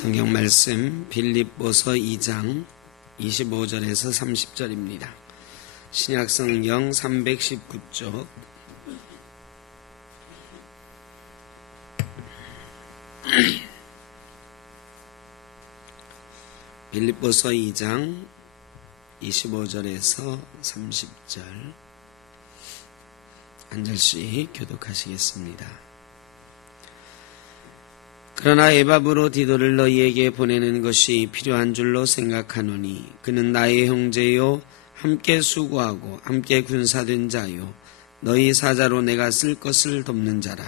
성경 말씀 빌립보서 2장 25절에서 30절입니다. 신약 성경 319쪽 빌립보서 2장 25절에서 30절 한 절씩 교독하시겠습니다. 그러나 에바브로디도를 너희에게 보내는 것이 필요한 줄로 생각하노니 그는 나의 형제요 함께 수고하고 함께 군사된 자요 너희 사자로 내가 쓸 것을 돕는 자라.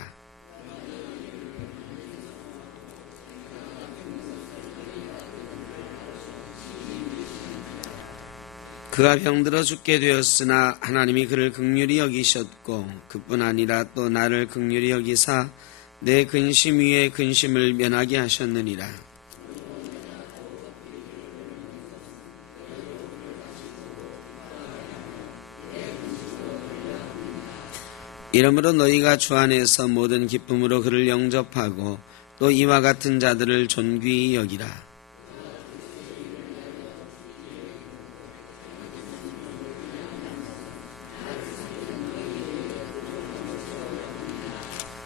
그가 병들어 죽게 되었으나 하나님이 그를 긍휼히 여기셨고 그뿐 아니라 또 나를 긍휼히 여기사 내 근심 위에 근심을 면하게 하셨느니라. 이러므로 너희가 주 안에서 모든 기쁨으로 그를 영접하고 또 이와 같은 자들을 존귀히 여기라.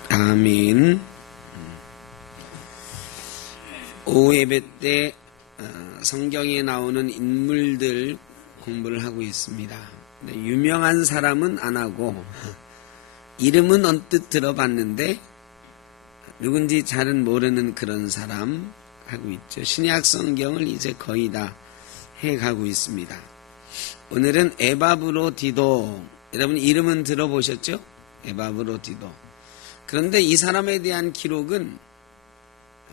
아멘. 오후 예배 때 성경에 나오는 인물들 공부를 하고 있습니다. 유명한 사람은 안 하고 이름은 언뜻 들어봤는데 누군지 잘은 모르는 그런 사람 하고 있죠. 신약 성경을 이제 거의 다 해가고 있습니다. 오늘은 에바브로디도, 여러분 이름은 들어보셨죠? 에바브로디도. 그런데 이 사람에 대한 기록은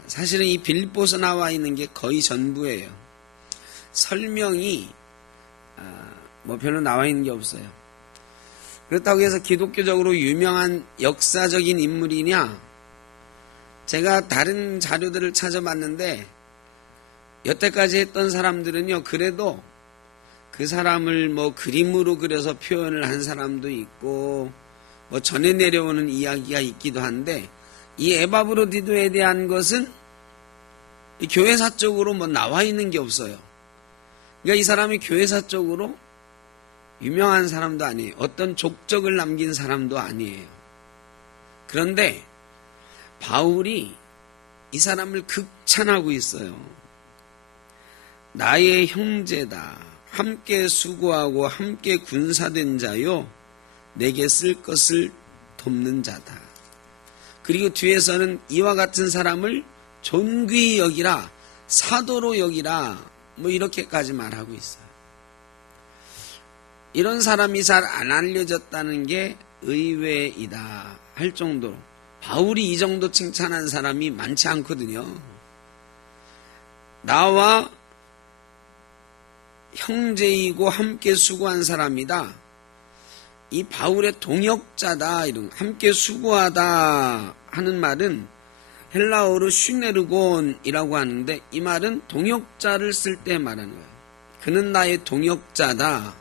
사실은 이 빌립보서 나와 있는 게 거의 전부예요. 설명이 별로 나와 있는 게 없어요. 그렇다고 해서 기독교적으로 유명한 역사적인 인물이냐? 제가 다른 자료들을 찾아봤는데 여태까지 했던 사람들은요, 그래도 그 사람을 그림으로 그려서 표현을 한 사람도 있고 전해 내려오는 이야기가 있기도 한데 이 에바브로디도에 대한 것은 교회사적으로 나와 있는 게 없어요. 그러니까 이 사람이 교회사적으로 유명한 사람도 아니에요. 어떤 족적을 남긴 사람도 아니에요. 그런데 바울이 이 사람을 극찬하고 있어요. 나의 형제다. 함께 수고하고 함께 군사된 자요. 내게 쓸 것을 돕는 자다. 그리고 뒤에서는 이와 같은 사람을 존귀히 여기라, 사도로 여기라, 이렇게까지 말하고 있어요. 이런 사람이 잘 안 알려졌다는 게 의외이다 할 정도로 바울이 이 정도 칭찬한 사람이 많지 않거든요. 나와 형제이고 함께 수고한 사람이다. 이 바울의 동역자다, 이런 함께 수고하다 하는 말은 헬라어로 슈네르곤이라고 하는데 이 말은 동역자를 쓸 때 말하는 거예요. 그는 나의 동역자다.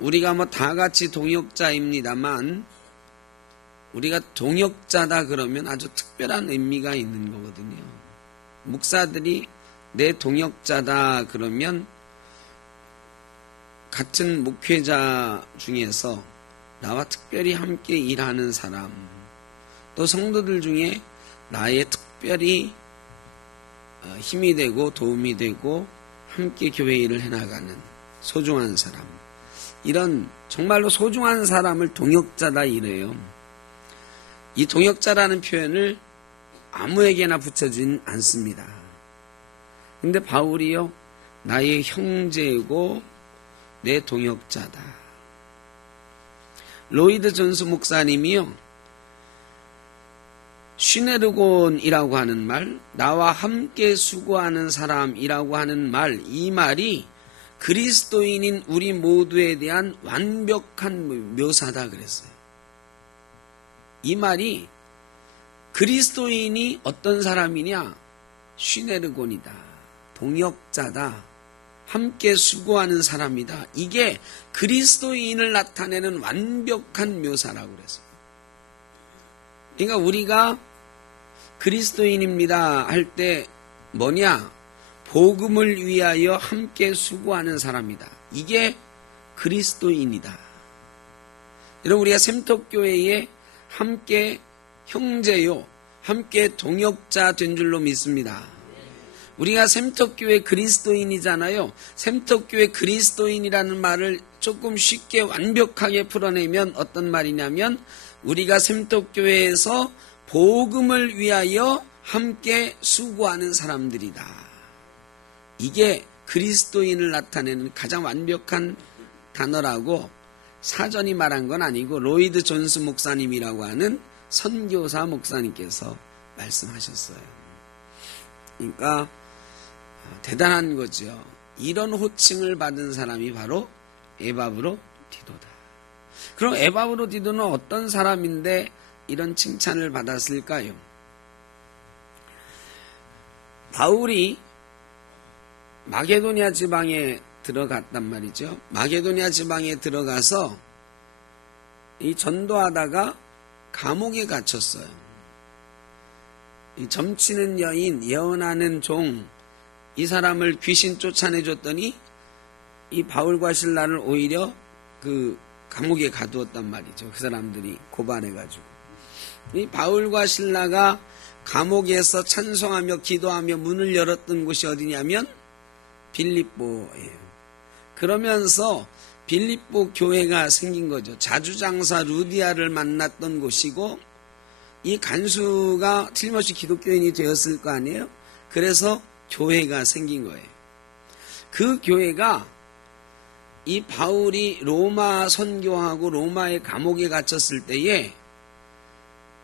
우리가 다 같이 동역자입니다만 우리가 동역자다 그러면 아주 특별한 의미가 있는 거거든요. 목사들이 내 동역자다 그러면 같은 목회자 중에서 나와 특별히 함께 일하는 사람, 또 성도들 중에 나의 특별히 힘이 되고 도움이 되고 함께 교회 일을 해나가는 소중한 사람, 이런 정말로 소중한 사람을 동역자다 이래요. 이 동역자라는 표현을 아무에게나 붙여주진 않습니다. 근데 바울이요, 나의 형제고 내 동역자다. 로이드 존스 목사님이요, 슈네르곤이라고 하는 말, 나와 함께 수고하는 사람이라고 하는 말, 이 말이 그리스도인인 우리 모두에 대한 완벽한 묘사다 그랬어요. 이 말이 그리스도인이 어떤 사람이냐? 슈네르곤이다. 동역자다. 함께 수고하는 사람이다. 이게 그리스도인을 나타내는 완벽한 묘사라고 그랬어요. 그러니까 우리가 그리스도인입니다 할 때 뭐냐? 복음을 위하여 함께 수고하는 사람이다. 이게 그리스도인이다. 여러분, 우리가 샘터교회에 함께 형제요, 함께 동역자 된 줄로 믿습니다. 우리가 샘터교회 그리스도인이잖아요. 샘터교회 그리스도인이라는 말을 조금 쉽게 완벽하게 풀어내면 어떤 말이냐면, 우리가 샘터교회에서 복음을 위하여 함께 수고하는 사람들이다. 이게 그리스도인을 나타내는 가장 완벽한 단어라고 사전이 말한 건 아니고 로이드 존스 목사님이라고 하는 선교사 목사님께서 말씀하셨어요. 그러니까 대단한 거죠. 이런 호칭을 받은 사람이 바로 에바브로 디도다. 그럼 에바브로 디도는 어떤 사람인데 이런 칭찬을 받았을까요? 바울이 마게도니아 지방에 들어갔단 말이죠. 마게도니아 지방에 들어가서 이 전도하다가 감옥에 갇혔어요. 이 점치는 여인, 예언하는 종, 이 사람을 귀신 쫓아내줬더니 이 바울과 실라를 오히려 그 감옥에 가두었단 말이죠. 그 사람들이 고발해가지고. 이 바울과 실라가 감옥에서 찬송하며 기도하며 문을 열었던 곳이 어디냐면 빌립보예요. 그러면서 빌립보 교회가 생긴 거죠. 자주장사 루디아를 만났던 곳이고, 이 간수가 틀림없이 기독교인이 되었을 거 아니에요. 그래서 교회가 생긴 거예요. 그 교회가 이 바울이 로마 선교하고 로마의 감옥에 갇혔을 때에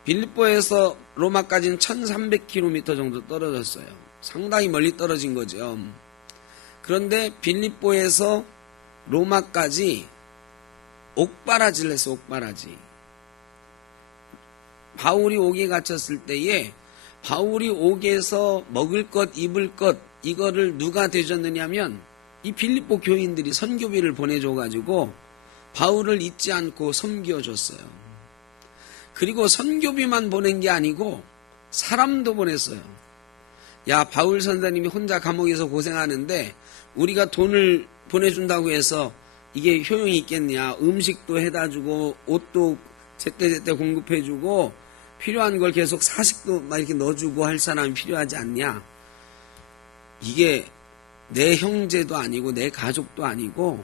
빌립보에서 로마까지는 1300km 정도 떨어졌어요. 상당히 멀리 떨어진 거죠. 그런데 빌립보에서 로마까지 옥바라지를 했어. 옥바라지. 바울이 옥에 갇혔을 때에 바울이 옥에서 먹을 것 입을 것 이거를 누가 대줬느냐면 이 빌립보 교인들이 선교비를 보내줘가지고 바울을 잊지 않고 섬겨줬어요. 그리고 선교비만 보낸 게 아니고 사람도 보냈어요. 야, 바울 선생님이 혼자 감옥에서 고생하는데 우리가 돈을 보내준다고 해서 이게 효용이 있겠냐. 음식도 해다 주고 옷도 제때제때 공급해주고 필요한 걸 계속 사식도 막 이렇게 넣어주고 할 사람이 필요하지 않냐. 이게 내 형제도 아니고 내 가족도 아니고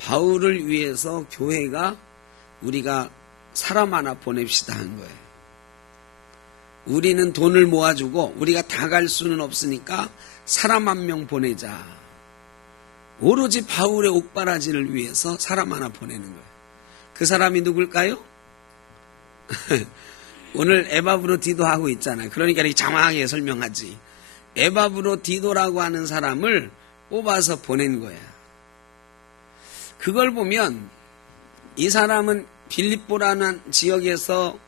바울을 위해서 교회가 우리가 사람 하나 보냅시다 한 거예요. 우리는 돈을 모아주고 우리가 다 갈 수는 없으니까 사람 한 명 보내자. 오로지 바울의 옥바라지를 위해서 사람 하나 보내는 거예요. 그 사람이 누굴까요? 오늘 에바브로 디도 하고 있잖아요. 그러니까 이렇게 장황하게 설명하지. 에바브로 디도라고 하는 사람을 뽑아서 보낸 거야. 그걸 보면 이 사람은 빌립보라는 지역에서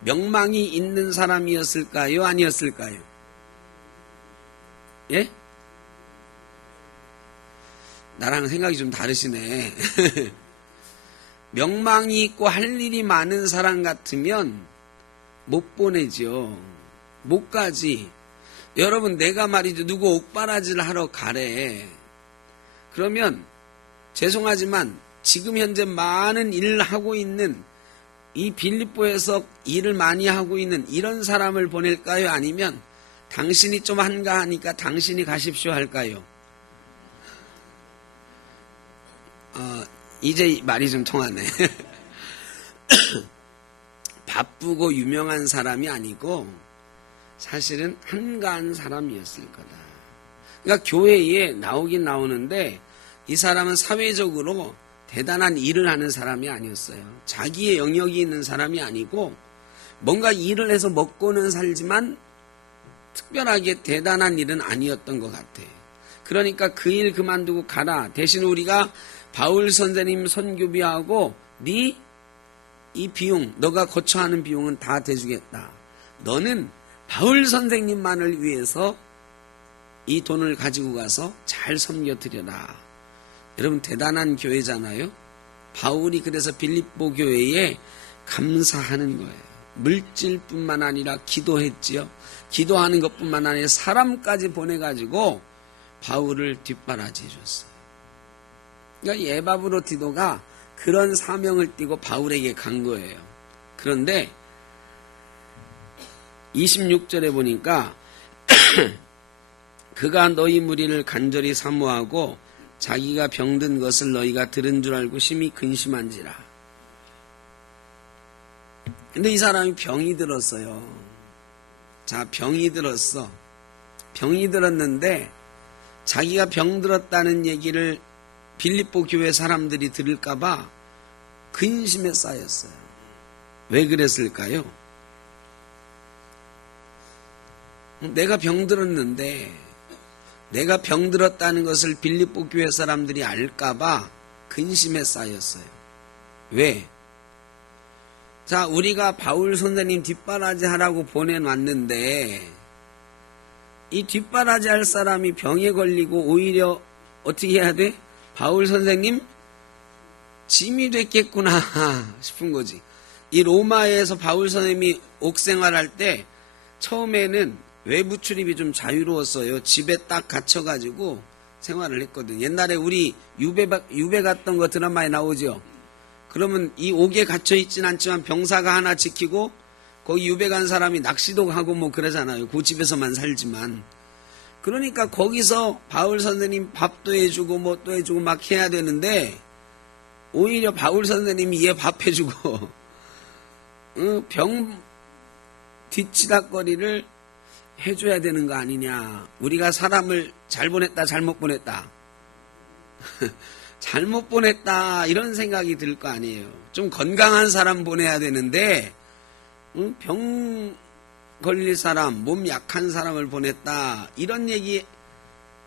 명망이 있는 사람이었을까요? 아니었을까요? 예? 나랑 생각이 좀 다르시네. 명망이 있고 할 일이 많은 사람 같으면 못 보내죠. 못 가지. 여러분, 내가 말이죠. 누구 옥바라지를 하러 가래. 그러면 죄송하지만 지금 현재 많은 일을 하고 있는 이 빌립보에서 일을 많이 하고 있는 이런 사람을 보낼까요? 아니면 당신이 좀 한가하니까 당신이 가십시오 할까요? 이제 말이 좀 통하네. 바쁘고 유명한 사람이 아니고 사실은 한가한 사람이었을 거다. 그러니까 교회에 나오긴 나오는데 이 사람은 사회적으로 대단한 일을 하는 사람이 아니었어요. 자기의 영역이 있는 사람이 아니고 뭔가 일을 해서 먹고는 살지만 특별하게 대단한 일은 아니었던 것 같아. 그러니까 그 일 그만두고 가라. 대신 우리가 바울 선생님 선교비하고 네 이 비용, 너가 거처하는 비용은 다 대주겠다. 너는 바울 선생님만을 위해서 이 돈을 가지고 가서 잘 섬겨드려라. 여러분, 대단한 교회잖아요. 바울이 그래서 빌립보 교회에 감사하는 거예요. 물질뿐만 아니라 기도했지요. 기도하는 것뿐만 아니라 사람까지 보내가지고 바울을 뒷바라지해 줬어요. 그러니까 에바브로디도가 그런 사명을 띠고 바울에게 간 거예요. 그런데 26절에 보니까 그가 너희 무리를 간절히 사모하고 자기가 병든 것을 너희가 들은 줄 알고 심히 근심한지라. 근데 이 사람이 병이 들었어요. 자, 병이 들었어. 병이 들었는데 자기가 병 들었다는 얘기를 빌립보 교회 사람들이 들을까봐 근심에 쌓였어요. 왜 그랬을까요? 내가 병들었는데 내가 병들었다는 것을 빌립보 교회 사람들이 알까봐 근심에 쌓였어요. 왜? 자, 우리가 바울 선생님 뒷바라지 하라고 보내놨는데 이 뒷바라지 할 사람이 병에 걸리고 오히려 어떻게 해야 돼? 바울 선생님 짐이 됐겠구나 싶은 거지. 이 로마에서 바울 선생님이 옥생활할 때 처음에는 외부 출입이 좀 자유로웠어요. 집에 딱 갇혀가지고 생활을 했거든. 옛날에 우리 유배 갔던 거 드라마에 나오죠. 그러면 이 옥에 갇혀있진 않지만 병사가 하나 지키고 거기 유배 간 사람이 낚시도 가고 뭐 그러잖아요. 그 집에서만 살지만. 그러니까 거기서 바울 선생님 밥도 해주고 뭐 또 해주고 막 해야 되는데 오히려 바울 선생님이 얘 밥 해주고 병 뒷치닥거리를 해줘야 되는 거 아니냐. 우리가 사람을 잘 보냈다 잘못 보냈다 잘못 보냈다 이런 생각이 들 거 아니에요. 좀 건강한 사람 보내야 되는데 병 걸릴 사람, 몸 약한 사람을 보냈다 이런 얘기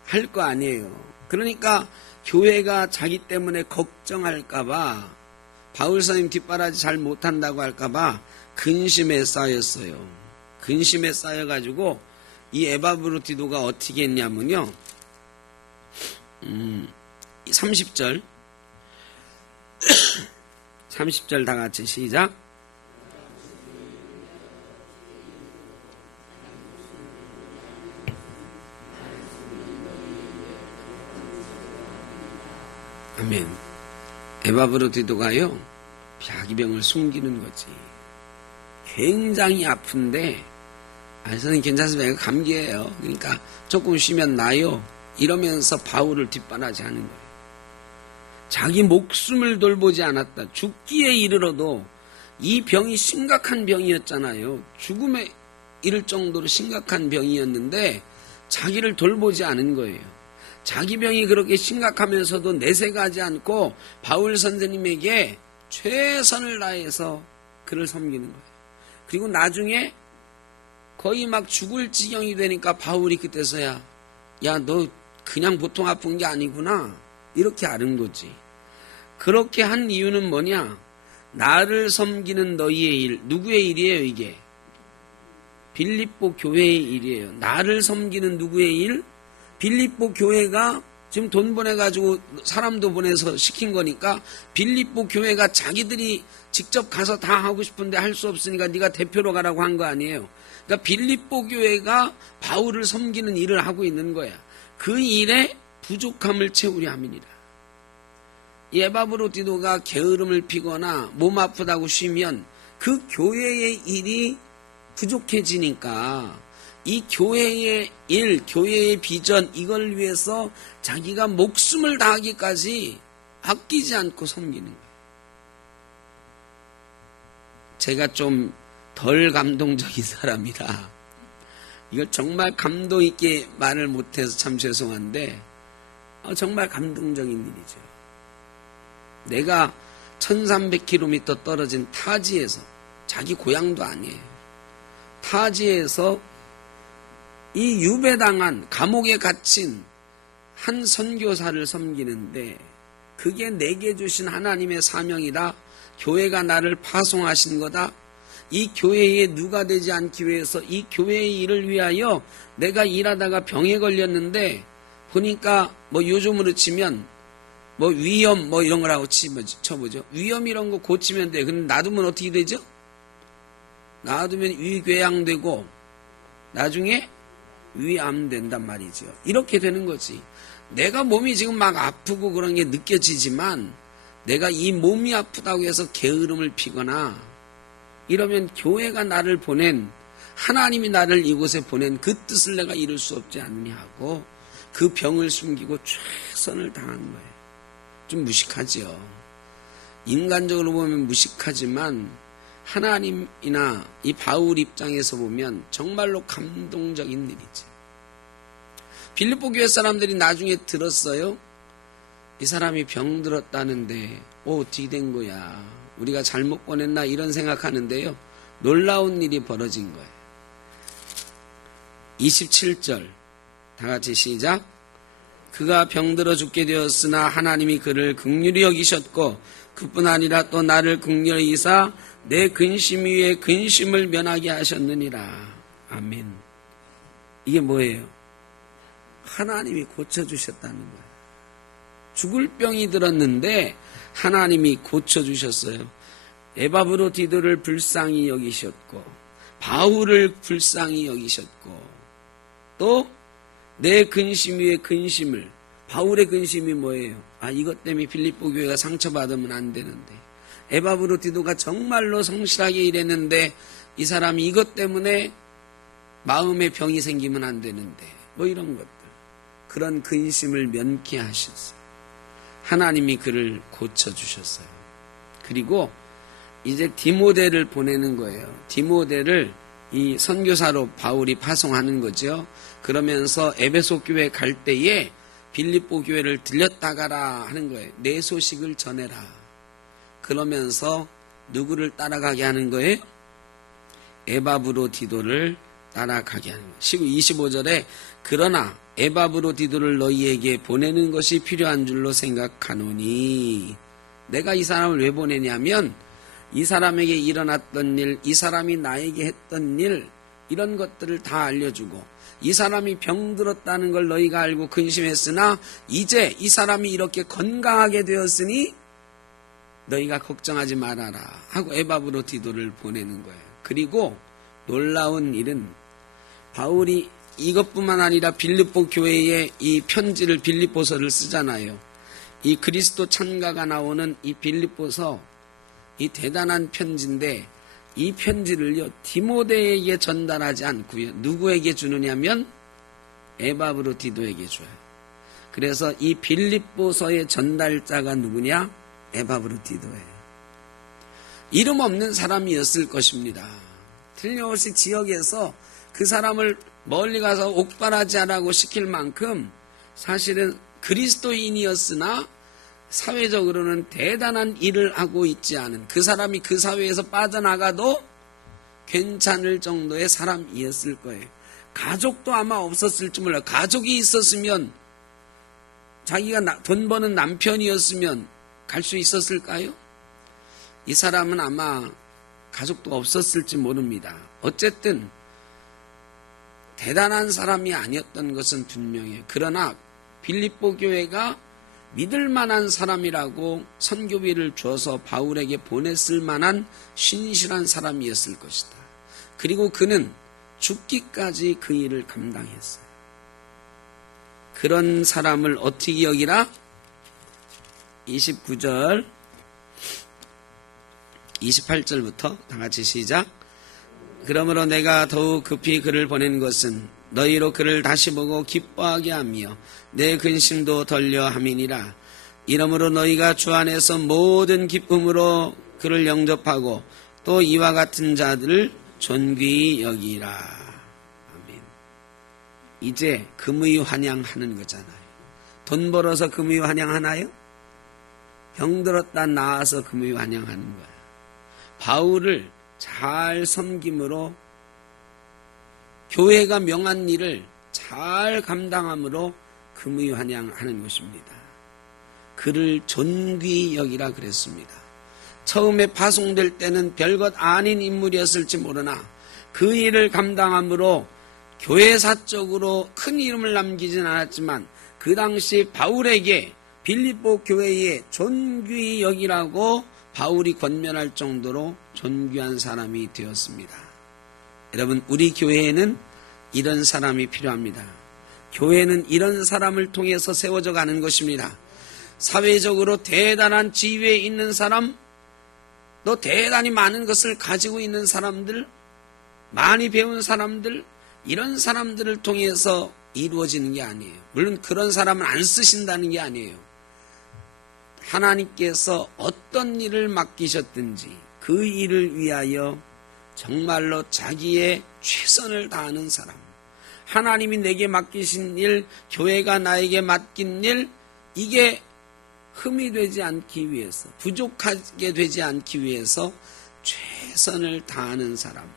할 거 아니에요. 그러니까 교회가 자기 때문에 걱정할까봐 바울 선생님 뒷바라지 잘 못한다고 할까봐 근심에 쌓였어요. 근심에 쌓여가지고 이 에바브로디도가 어떻게 했냐면요. 30절 30절 다 같이 시작. 아멘. 에바브로디도가요 자기 병을 숨기는 거지. 굉장히 아픈데 선생님 괜찮습니다. 이거 감기예요. 그러니까 조금 쉬면 나요. 이러면서 바울을 뒷바라지 하는 거예요. 자기 목숨을 돌보지 않았다. 죽기에 이르러도 이 병이 심각한 병이었잖아요. 죽음에 이를 정도로 심각한 병이었는데 자기를 돌보지 않은 거예요. 자기 병이 그렇게 심각하면서도 내색하지 않고 바울 선생님에게 최선을 다해서 그를 섬기는 거예요. 그리고 나중에 거의 막 죽을 지경이 되니까 바울이 그때서야 야, 너 그냥 보통 아픈 게 아니구나 이렇게 아는 거지. 그렇게 한 이유는 뭐냐? 나를 섬기는 너희의 일. 누구의 일이에요 이게? 빌립보 교회의 일이에요. 나를 섬기는 누구의 일? 빌립보 교회가 지금 돈 보내가지고 사람도 보내서 시킨 거니까 빌립보 교회가 자기들이 직접 가서 다 하고 싶은데 할 수 없으니까 네가 대표로 가라고 한 거 아니에요. 그러니까 빌립보 교회가 바울을 섬기는 일을 하고 있는 거야. 그 일에 부족함을 채우려 함이니라. 에바브로디도가 게으름을 피거나 몸 아프다고 쉬면 그 교회의 일이 부족해지니까 이 교회의 일, 교회의 비전 이걸 위해서 자기가 목숨을 다하기까지 아끼지 않고 섬기는 거예요. 제가 좀 덜 감동적인 사람이라 이걸 정말 감동 있게 말을 못해서 참 죄송한데 정말 감동적인 일이죠. 내가 1300km 떨어진 타지에서 자기 고향도 아니에요. 타지에서 이 유배당한 감옥에 갇힌 한 선교사를 섬기는데 그게 내게 주신 하나님의 사명이다. 교회가 나를 파송하신 거다. 이 교회에 누가 되지 않기 위해서 이 교회의 일을 위하여 내가 일하다가 병에 걸렸는데 보니까 뭐 요즘으로 치면 뭐 위염 뭐 이런 거라고 쳐보죠. 위염 이런 거 고치면 돼. 근데 놔두면 어떻게 되죠? 놔두면 위궤양되고 나중에 위암 된단 말이죠. 이렇게 되는 거지. 내가 몸이 지금 막 아프고 그런 게 느껴지지만 내가 이 몸이 아프다고 해서 게으름을 피거나 이러면 교회가 나를 보낸, 하나님이 나를 이곳에 보낸 그 뜻을 내가 이룰 수 없지 않느냐 하고 그 병을 숨기고 최선을 다한 거예요. 좀 무식하죠. 인간적으로 보면 무식하지만 하나님이나 이 바울 입장에서 보면 정말로 감동적인 일이지. 빌립보 교회 사람들이 나중에 들었어요. 이 사람이 병들었다는데 어떻게 된 거야? 우리가 잘못 보냈나? 이런 생각하는데요. 놀라운 일이 벌어진 거예요. 27절 다 같이 시작. 그가 병들어 죽게 되었으나 하나님이 그를 긍휼히 여기셨고 그뿐 아니라 또 나를 긍휼히 여기사 내 근심 위에 근심을 면하게 하셨느니라. 아멘. 이게 뭐예요? 하나님이 고쳐주셨다는 거예요. 죽을 병이 들었는데 하나님이 고쳐주셨어요. 에바브로디도를 불쌍히 여기셨고 바울을 불쌍히 여기셨고 또 내 근심 위에 근심을, 바울의 근심이 뭐예요? 이것 때문에 빌립보 교회가 상처받으면 안 되는데, 에바브로디도가 정말로 성실하게 일했는데 이 사람이 이것 때문에 마음의 병이 생기면 안 되는데, 뭐 이런 것들, 그런 근심을 면케 하셨어요. 하나님이 그를 고쳐주셨어요. 그리고 이제 디모데를 보내는 거예요. 디모데를 이 선교사로 바울이 파송하는 거죠. 그러면서 에베소 교회 갈 때에 빌립보 교회를 들렸다 가라 하는 거예요. 내 소식을 전해라. 그러면서 누구를 따라가게 하는 거예요? 에바브로디도를 따라가게 하는 거예요. 25절에 그러나 에바브로디도를 너희에게 보내는 것이 필요한 줄로 생각하노니, 내가 이 사람을 왜 보내냐면 이 사람에게 일어났던 일, 이 사람이 나에게 했던 일, 이런 것들을 다 알려주고, 이 사람이 병들었다는 걸 너희가 알고 근심했으나 이제 이 사람이 이렇게 건강하게 되었으니 너희가 걱정하지 말아라 하고 에바브로디도를 보내는 거예요. 그리고 놀라운 일은 바울이 이것뿐만 아니라 빌립보 교회에 이 편지를, 빌립보서를 쓰잖아요. 이 그리스도 찬가가 나오는 이 빌립보서, 이 대단한 편지인데 이 편지를요 디모데에게 전달하지 않고요 누구에게 주느냐면 에바브로디도에게 줘요. 그래서 이 빌립보서의 전달자가 누구냐? 에바브로디도예요. 이름 없는 사람이었을 것입니다. 틀림없이 지역에서 그 사람을 멀리 가서 옥발하지 않라고 시킬 만큼 사실은 그리스도인이었으나 사회적으로는 대단한 일을 하고 있지 않은, 그 사람이 그 사회에서 빠져나가도 괜찮을 정도의 사람이었을 거예요. 가족도 아마 없었을지 몰라요. 가족이 있었으면, 자기가 돈 버는 남편이었으면 갈 수 있었을까요? 이 사람은 아마 가족도 없었을지 모릅니다. 어쨌든 대단한 사람이 아니었던 것은 분명해요. 그러나 빌립보 교회가 믿을 만한 사람이라고 선교비를 줘서 바울에게 보냈을 만한 신실한 사람이었을 것이다. 그리고 그는 죽기까지 그 일을 감당했어요. 그런 사람을 어떻게 여기라? 29절 28절부터 다 같이 시작. 그러므로 내가 더욱 급히 그를 보낸 것은 너희로 그를 다시 보고 기뻐하게 하며 내 근심도 덜려 함이니라. 이러므로 너희가 주 안에서 모든 기쁨으로 그를 영접하고 또 이와 같은 자들을 존귀히 여기라. 아멘. 이제 금의 환영하는 거잖아요. 돈 벌어서 금의 환영하나요? 병들었다 나아서 금의 환영하는 거예요. 바울을 잘 섬김으로 교회가 명한 일을 잘 감당함으로 금의 환영하는 것입니다. 그를 존귀히 여기라 그랬습니다. 처음에 파송될 때는 별것 아닌 인물이었을지 모르나 그 일을 감당함으로 교회사적으로 큰 이름을 남기진 않았지만 그 당시 바울에게 빌립보 교회에 존귀히 여기라고 바울이 권면할 정도로 존귀한 사람이 되었습니다. 여러분, 우리 교회에는 이런 사람이 필요합니다. 교회는 이런 사람을 통해서 세워져 가는 것입니다. 사회적으로 대단한 지위에 있는 사람, 또 대단히 많은 것을 가지고 있는 사람들, 많이 배운 사람들, 이런 사람들을 통해서 이루어지는 게 아니에요. 물론 그런 사람은 안 쓰신다는 게 아니에요. 하나님께서 어떤 일을 맡기셨든지 그 일을 위하여 정말로 자기의 최선을 다하는 사람, 하나님이 내게 맡기신 일, 교회가 나에게 맡긴 일, 이게 흠이 되지 않기 위해서, 부족하게 되지 않기 위해서 최선을 다하는 사람,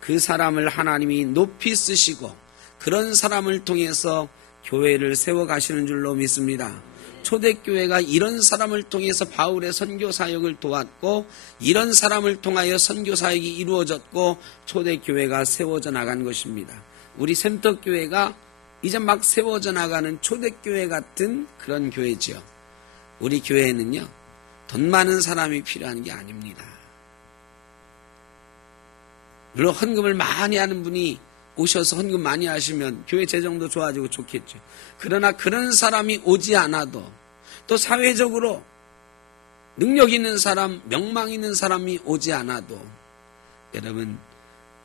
그 사람을 하나님이 높이 쓰시고 그런 사람을 통해서 교회를 세워가시는 줄로 믿습니다. 초대교회가 이런 사람을 통해서 바울의 선교사역을 도왔고, 이런 사람을 통하여 선교사역이 이루어졌고 초대교회가 세워져 나간 것입니다. 우리 샘터교회가 이제 막 세워져 나가는 초대교회 같은 그런 교회지요. 우리 교회에는요, 돈 많은 사람이 필요한 게 아닙니다. 물론 헌금을 많이 하는 분이 오셔서 헌금 많이 하시면 교회 재정도 좋아지고 좋겠죠. 그러나 그런 사람이 오지 않아도, 또 사회적으로 능력 있는 사람, 명망 있는 사람이 오지 않아도, 여러분,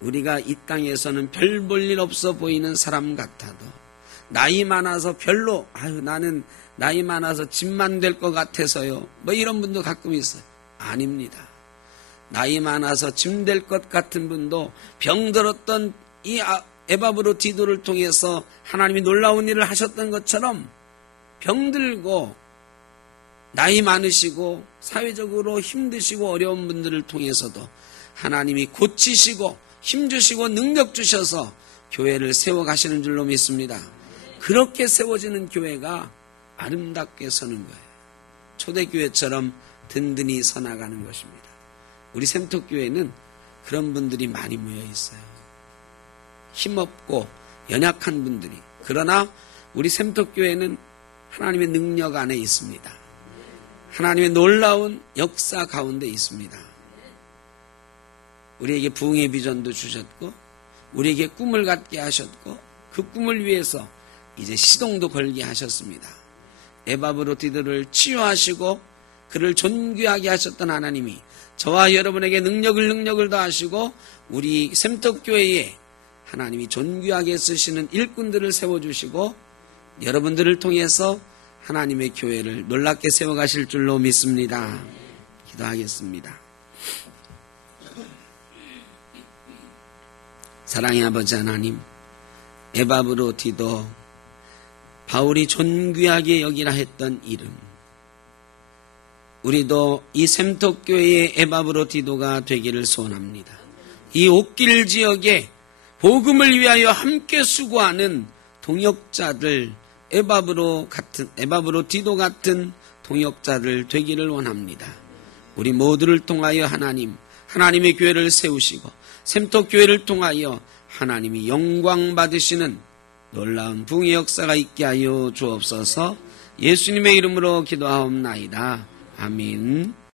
우리가 이 땅에서는 별 볼 일 없어 보이는 사람 같아도, 나이 많아서 별로, 나는 나이 많아서 집만 될 것 같아서요, 뭐 이런 분도 가끔 있어요. 아닙니다. 나이 많아서 짐 될 것 같은 분도 병들었던 이 에바브로디도를 통해서 하나님이 놀라운 일을 하셨던 것처럼, 병들고 나이 많으시고 사회적으로 힘드시고 어려운 분들을 통해서도 하나님이 고치시고 힘주시고 능력 주셔서 교회를 세워가시는 줄로 믿습니다. 그렇게 세워지는 교회가 아름답게 서는 거예요. 초대교회처럼 든든히 서나가는 것입니다. 우리 샘터교회는 그런 분들이 많이 모여 있어요. 힘없고 연약한 분들이. 그러나 우리 샘터교회는 하나님의 능력 안에 있습니다. 하나님의 놀라운 역사 가운데 있습니다. 우리에게 부흥의 비전도 주셨고, 우리에게 꿈을 갖게 하셨고, 그 꿈을 위해서 이제 시동도 걸게 하셨습니다. 에바브로디도를 치유하시고 그를 존귀하게 하셨던 하나님이 저와 여러분에게 능력을 더하시고, 우리 샘터교회에 하나님이 존귀하게 쓰시는 일꾼들을 세워주시고 여러분들을 통해서 하나님의 교회를 놀랍게 세워가실 줄로 믿습니다. 기도하겠습니다. 사랑의 아버지 하나님, 에바브로디도, 바울이 존귀하게 여기라 했던 이름, 우리도 이 샘터교회의 에바브로디도가 되기를 소원합니다. 이 옥길 지역에 복음을 위하여 함께 수고하는 동역자들, 에바브로디도 같은 동역자들 되기를 원합니다. 우리 모두를 통하여 하나님의 교회를 세우시고 샘터교회를 통하여 하나님이 영광 받으시는 놀라운 부흥의 역사가 있게 하여 주옵소서. 예수님의 이름으로 기도하옵나이다. 아멘.